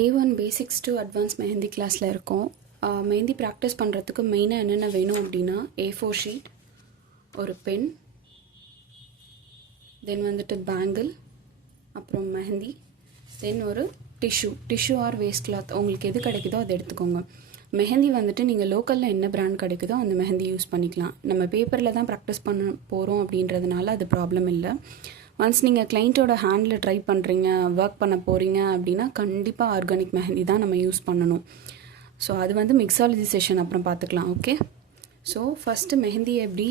Day 1 Basics to Advanced mehndi கிளாஸில் இருக்கோம். Mehndi practice பண்ணுறதுக்கு மெயினாக என்னென்ன வேணும் அப்படின்னா A4 ஷீட், ஒரு பென், தென் வந்துட்டு பேங்கிள், அப்புறம் மெஹந்தி, தென் ஒரு டிஷ்யூ ஆர் வேஸ்ட் கிளாத் உங்களுக்கு எது கிடைக்குதோ அதை எடுத்துக்கோங்க. மெஹந்தி வந்துட்டு நீங்கள் லோக்கலில் என்ன பிராண்ட் கிடைக்குதோ அந்த மெஹந்தி யூஸ் பண்ணிக்கலாம். நம்ம பேப்பரில் தான் ப்ராக்டிஸ் பண்ண போகிறோம் அப்படின்றதுனால அது ப்ராப்ளம் இல்லை. ஒன்ஸ் நீங்கள் கிளைண்ட்டோட ஹேண்டில் ட்ரை பண்ணுறீங்க, ஒர்க் பண்ண போகிறீங்க அப்படின்னா கண்டிப்பாக ஆர்கானிக் மெஹந்தி தான் நம்ம யூஸ் பண்ணணும். ஸோ அது வந்து மிக்ஸாலஜி செஷன் அப்புறம் பார்த்துக்கலாம். ஓகே, ஸோ ஃபஸ்ட்டு மெஹந்தி எப்படி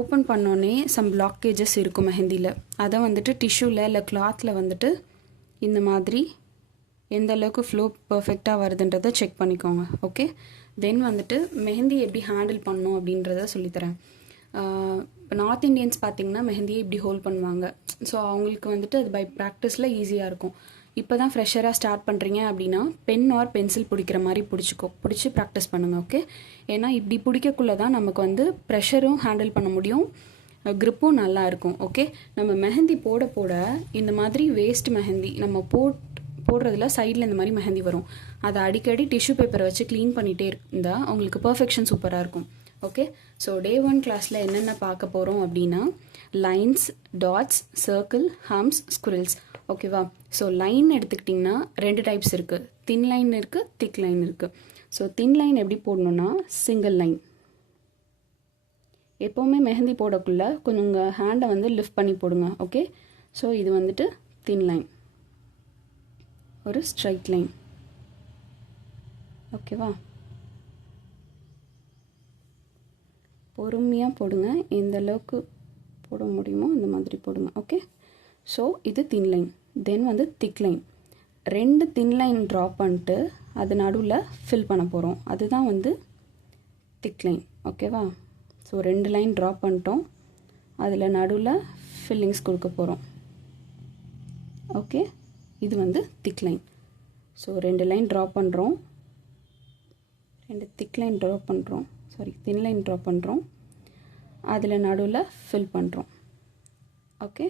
ஓப்பன் பண்ணோன்னே சம் பிளாக்கேஜஸ் இருக்கும் மெஹந்தியில். அதை வந்துட்டு டிஷ்யூவில் இல்லை கிளாத்தில் வந்துட்டு இந்த மாதிரி எந்த அளவுக்கு ஃப்ளோ பர்ஃபெக்டாக வருதுன்றதை செக் பண்ணிக்கோங்க. ஓகே, தென் வந்துட்டு மெஹந்தி எப்படி ஹேண்டில் பண்ணணும் அப்படின்றத சொல்லித்தரேன். இப்போ நார்த் இண்டியன்ஸ் பார்த்திங்கன்னா மெஹந்தியை இப்படி ஹோல்ட் பண்ணுவாங்க. ஸோ அவங்களுக்கு வந்துட்டு அது பை ப்ராக்டிஸில் ஈஸியாக இருக்கும். இப்போ தான் ஃப்ரெஷராக ஸ்டார்ட் பண்ணுறீங்க அப்படின்னா பென் ஆர் பென்சில் பிடிக்கிற மாதிரி பிடிச்சி ப்ராக்டிஸ் பண்ணுங்கள். ஓகே, ஏன்னா இப்படி பிடிக்கக்குள்ளே தான் நமக்கு வந்து ப்ரெஷரும் ஹேண்டில் பண்ண முடியும், க்ரிப்பும் நல்லா இருக்கும். ஓகே, நம்ம மெஹந்தி போட இந்த மாதிரி வேஸ்ட் மெஹந்தி நம்ம போடுறதுல சைடில் இந்த மாதிரி மெஹந்தி வரும். அதை அடிக்கடி டிஷ்யூ பேப்பரை வச்சு க்ளீன் பண்ணிகிட்டே இருந்தால் உங்களுக்கு பர்ஃபெக்ஷன் சூப்பராக இருக்கும். ஓகே, ஸோ Day 1 கிளாஸில் என்னென்ன பார்க்க போகிறோம் அப்படின்னா லைன்ஸ், டாட்ஸ், சர்க்கிள், ஹம்ஸ், ஸ்குரில்ஸ். ஓகேவா? ஸோ லைன் எடுத்துக்கிட்டிங்கன்னா 2 டைப்ஸ் இருக்குது. தின் லைன் இருக்குது, திக் லைன் இருக்குது. ஸோ தின் லைன் எப்படி போடணுன்னா சிங்கிள் லைன். எப்போவுமே மெஹந்தி போடக்குள்ள கொஞ்சம் உங்கள் ஹேண்டை வந்து லிஃப்ட் பண்ணி போடுங்க. ஓகே, ஸோ இது வந்துட்டு தின் லைன், ஒரு ஸ்ட்ரைட் லைன். ஓகேவா? பொறுமையாக போடுங்க, எந்த அளவுக்கு போட முடியுமோ அந்த மாதிரி போடுங்க. ஓகே, ஸோ இது தின் லைன். தென் வந்து thick line. 2 thin line draw பண்ணிட்டு அது நடுவில் ஃபில் பண்ண போகிறோம். அதுதான் வந்து திக் லைன். ஓகேவா? ஸோ 2 லைன் ட்ரா பண்ணிட்டோம், அதில் நடுவில் ஃபில்லிங்ஸ் கொடுக்க போகிறோம். ஓகே, இது வந்து thick line. So 2 line draw பண்ணுறோம், 2 திக் லைன் ட்ரா பண்ணுறோம், தின் லைன் ட்ரா பண்ணுறோம், அதில் நடுவில் ஃபில் பண்ணுறோம். ஓகே,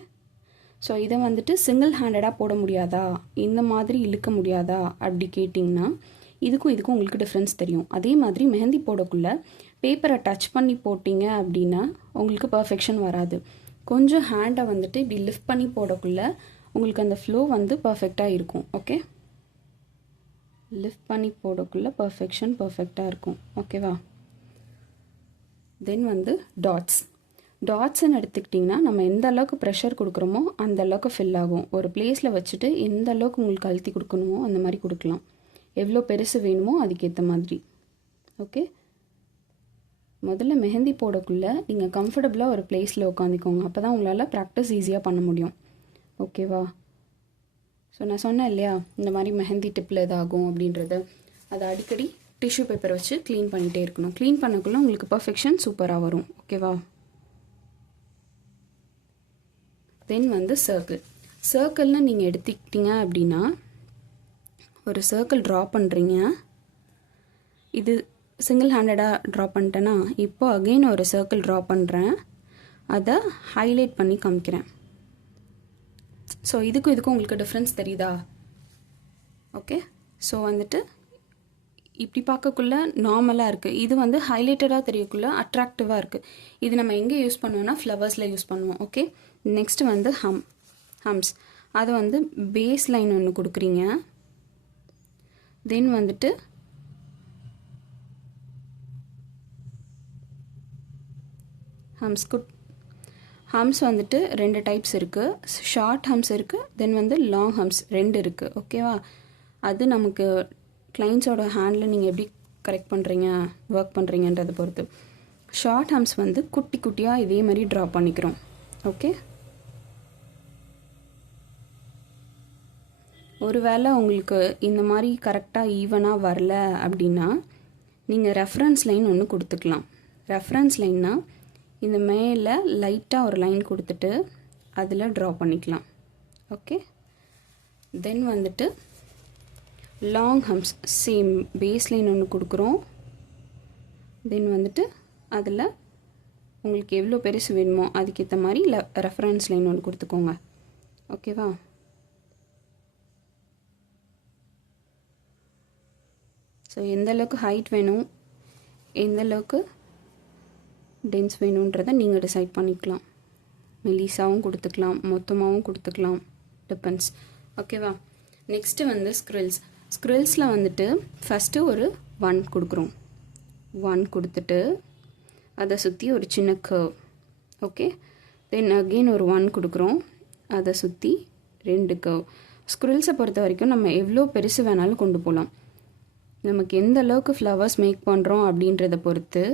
ஸோ இதை வந்துட்டு சிங்கிள் ஹேண்டடாக போட முடியாதா, இந்த மாதிரி இழுக்க முடியாதா அப்படி கேட்டிங்கன்னா இதுக்கும் உங்களுக்கு டிஃப்ரென்ஸ் தெரியும். அதே மாதிரி மெஹந்தி போடக்குள்ளே பேப்பரை டச் பண்ணி போட்டிங்க அப்படின்னா உங்களுக்கு பர்ஃபெக்ஷன் வராது. கொஞ்சம் ஹேண்டை வந்துட்டு இப்படி லிஃப்ட் பண்ணி போடக்குள்ளே உங்களுக்கு அந்த ஃப்ளோ வந்து பர்ஃபெக்டாக இருக்கும். ஓகே, லிஃப்ட் பண்ணி போடக்குள்ளே பர்ஃபெக்டாக இருக்கும். ஓகேவா? தென் வந்து டாட்ஸ்ன்னு எடுத்துக்கிட்டிங்கன்னா நம்ம எந்த அளவுக்கு ப்ரெஷர் கொடுக்குறோமோ அந்த அளவுக்கு ஃபில் ஆகும். ஒரு பிளேஸில் வச்சுட்டு எந்த அளவுக்கு உங்களுக்கு அழுத்தி கொடுக்கணுமோ அந்த மாதிரி கொடுக்கலாம். எவ்வளோ பெருசு வேணுமோ அதுக்கேற்ற மாதிரி. ஓகே, முதல்ல மெஹந்தி போடக்குள்ளே நீங்கள் கம்ஃபர்டபுளாக ஒரு பிளேஸில் உட்காந்துக்கோங்க. அப்போ தான் உங்களால் ப்ராக்டிஸ் ஈஸியாக பண்ண முடியும். ஓகேவா? ஸோ நான் சொன்னேன் இல்லையா, இந்த மாதிரி மெஹந்தி டிப்பில் எதாகும் அப்படின்றது, அதை அடிக்கடி டிஷ்யூ பேப்பர் வச்சு க்ளீன் பண்ணிகிட்டே இருக்கணும். க்ளீன் பண்ணக்குள்ளே உங்களுக்கு பர்ஃபெக்ஷன் சூப்பராக வரும். ஓகேவா? தென் வந்து சர்க்கிள்னு நீங்கள் எடுத்துக்கிட்டீங்க அப்படின்னா ஒரு சர்க்கிள் ட்ரா பண்ணுறீங்க. இது சிங்கிள் ஹேண்டடாக ட்ரா பண்ணிட்டேன்னா இப்போ அகெயின் ஒரு சர்க்கிள் ட்ரா பண்ணுறேன், அதை ஹைலைட் பண்ணி காமிக்கிறேன். ஸோ இதுக்கும் உங்களுக்கு டிஃப்ரென்ஸ் தெரியுதா? ஓகே, ஸோ வந்துட்டு இப்படி பார்க்கக்குள்ள நார்மலாக இருக்குது, இது வந்து ஹைலைட்டடாக தெரியக்குள்ள அட்ராக்டிவாக இருக்குது. இது நம்ம எங்கே யூஸ் பண்ணுவோம்னா ஃப்ளவர்ஸில் யூஸ் பண்ணுவோம். ஓகே, நெக்ஸ்ட்டு வந்து ஹம்ஸ். அது வந்து பேஸ் லைன் ஒன்று கொடுக்குறீங்க. தென் வந்துட்டு ஹம்ஸ் வந்துட்டு 2 டைப்ஸ் இருக்குது. ஷார்ட் ஹம்ஸ் இருக்குது, தென் வந்து லாங் ஹம்ஸ் 2 இருக்குது. ஓகேவா? அது நமக்கு கிளைண்ட்ஸோட ஹேண்டில் நீங்கள் எப்படி கரெக்ட் பண்ணுறீங்க, ஒர்க் பண்ணுறீங்கன்றதை பொறுத்து. ஷார்ட் ஹம்ஸ் வந்து குட்டி குட்டியாக இதே மாதிரி ட்ரா பண்ணிக்கிறோம். ஓகே, ஒருவேளை உங்களுக்கு இந்த மாதிரி கரெக்டாக ஈவனாக வரல அப்படின்னா நீங்கள் ரெஃபரன்ஸ் லைன் ஒன்று கொடுத்துக்கலாம். ரெஃபரன்ஸ் லைன்னா இந்த மேலே லைட்டாக ஒரு லைன் கொடுத்துட்டு அதில் ட்ரா பண்ணிக்கலாம். ஓகே, தென் வந்துட்டு லாங் ஹம்ஸ் சேம் பேஸ் லைன் ஒன்று கொடுக்குறோம். தென் வந்துட்டு அதில் உங்களுக்கு எவ்வளோ பெருசு வேணுமோ அதுக்கேற்ற மாதிரி ரெஃபரன்ஸ் லைன் ஒன்று கொடுத்துக்கோங்க. ஓகேவா? ஸோ எந்த அளவுக்கு ஹைட் வேணும், எந்த அளவுக்கு டென்ஸ் வேணுன்றதை நீங்கள் டிசைட் பண்ணிக்கலாம். மெலிசாவும் கொடுத்துக்கலாம், மொத்தமாகவும் கொடுத்துக்கலாம், டிபெண்ட்ஸ். ஓகேவா? நெக்ஸ்ட்டு வந்து ஸ்க்ரில்ஸில் வந்துட்டு ஃபஸ்ட்டு ஒரு 1 கொடுக்குறோம். 1 கொடுத்துட்டு அதை சுற்றி ஒரு சின்ன கர்வ். ஓகே, தென் அகெயின் ஒரு 1 கொடுக்குறோம், அதை சுற்றி 2 கர்வ். ஸ்க்ரில்ஸை பொறுத்த வரைக்கும் நம்ம எவ்வளோ பெருசு வேணாலும் கொண்டு போகலாம். நமக்கு எந்த அளவுக்கு ஃப்ளவர்ஸ் மேக் பண்ணுறோம் அப்படின்றத பொறுத்து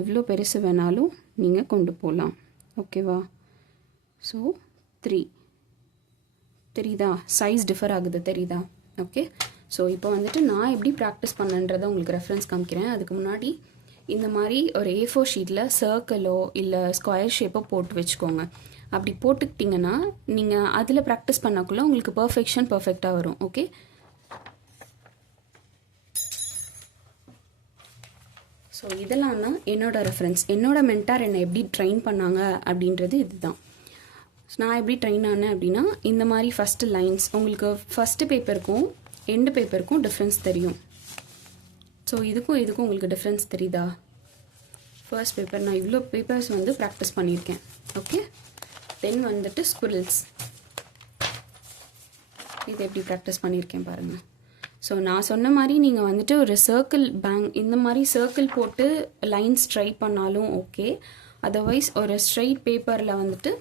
எவ்வளோ பெருசு வேணாலும் நீங்கள் கொண்டு போகலாம். ஓகேவா? ஸோ 3 தெரியுதா? சைஸ் டிஃபர் ஆகுது, தெரியுதா? ஓகே, ஸோ இப்போ வந்துட்டு நான் எப்படி ப்ராக்டிஸ் பண்ணன்றதை உங்களுக்கு ரெஃபரன்ஸ் காமிக்கிறேன். அதுக்கு முன்னாடி இந்த மாதிரி ஒரு A4 ஷீட்டில் சர்க்கிளோ இல்லை ஸ்கொயர் ஷேப்போ போட்டு வச்சுக்கோங்க. அப்படி போட்டுக்கிட்டிங்கன்னா நீங்கள் அதில் ப்ராக்டிஸ் பண்ணக்குள்ளே உங்களுக்கு பர்ஃபெக்டாக வரும். ஓகே, ஸோ இதெல்லாம் தான் என்னோடய ரெஃபரன்ஸ். என்னோடய மென்டார் என்னை எப்படி ட்ரெயின் பண்ணாங்க அப்படின்றது இதுதான். நான் எப்படி ட்ரெயின் ஆனேன் அப்படின்னா, இந்த மாதிரி ஃபஸ்ட்டு லைன்ஸ் உங்களுக்கு ஃபஸ்ட்டு பேப்பருக்கும் எண்டு பேப்பருக்கும் டிஃப்ரென்ஸ் தெரியும். ஸோ இதுக்கும் உங்களுக்கு டிஃப்ரென்ஸ் தெரியுதா? ஃபர்ஸ்ட் பேப்பர் நான் இவ்வளோ பேப்பர்ஸ் வந்து ப்ராக்டிஸ் பண்ணியிருக்கேன். ஓகே, தென் வந்துட்டு ஸ்குரில்ஸ், இது எப்படி ப்ராக்டிஸ் பண்ணியிருக்கேன் பாருங்கள். ஸோ நான் சொன்ன மாதிரி நீங்கள் வந்துட்டு ஒரு சர்க்கிள் இந்த மாதிரி சர்க்கிள் போட்டு லைன்ஸ் ட்ரை பண்ணாலும் ஓகே. அதர்வைஸ் ஒரு ஸ்ட்ரைட் பேப்பரில் வந்துட்டு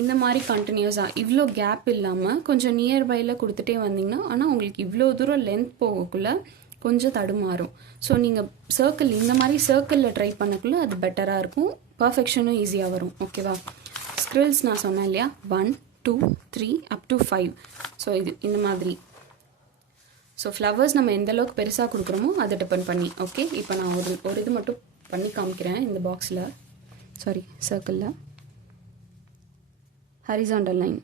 இந்த மாதிரி கண்டினியூஸாக இவ்வளோ கேப் இல்லாமல் கொஞ்சம் நியர்பையில் கொடுத்துட்டே வந்தீங்கன்னா, ஆனால் உங்களுக்கு இவ்வளோ தூரம் லென்த் போகக்குள்ளே கொஞ்சம் தடுமாறும். ஸோ நீங்கள் இந்த மாதிரி சர்க்கிளில் ட்ரை பண்ணக்குள்ளே அது பெட்டராக இருக்கும், பர்ஃபெக்ஷனும் ஈஸியாக வரும். ஓகேவா? ஸ்க்ரில்ஸ் நான் சொன்னேன் இல்லையா, 1 2 3 up to 5. ஸோ இந்த மாதிரி. ஸோ ஃப்ளவர்ஸ் நம்ம எந்த அளவுக்கு பெருசாக கொடுக்குறோமோ அதை டிபெண்ட் பண்ணி. ஓகே, இப்போ நான் ஒரு இது மட்டும் பண்ணி காமிக்கிறேன். இந்த பாக்ஸில் சர்க்கிளில் ஹரிசாண்டல் லைன்.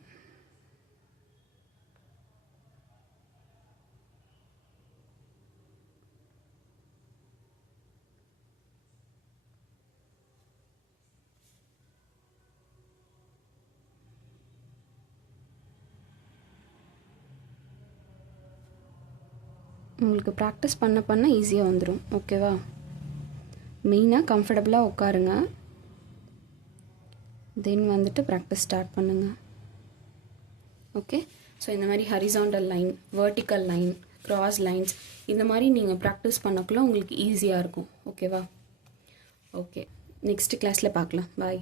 உங்களுக்கு ப்ராக்டிஸ் பண்ண ஈஸியாக வந்துடும். ஓகேவா? மெயினாக கம்ஃபர்டபுளாக உட்காருங்க, தென் வந்துட்டு ப்ராக்டிஸ் ஸ்டார்ட் பண்ணுங்கள். ஓகே, ஸோ இந்த மாதிரி horizontal line, vertical line, cross lines இந்த மாதிரி நீங்கள் ப்ராக்டிஸ் பண்ணக்குள்ள உங்களுக்கு ஈஸியாக இருக்கும். ஓகேவா? ஓகே, நெக்ஸ்ட் கிளாஸில் பார்க்கலாம். பாய்.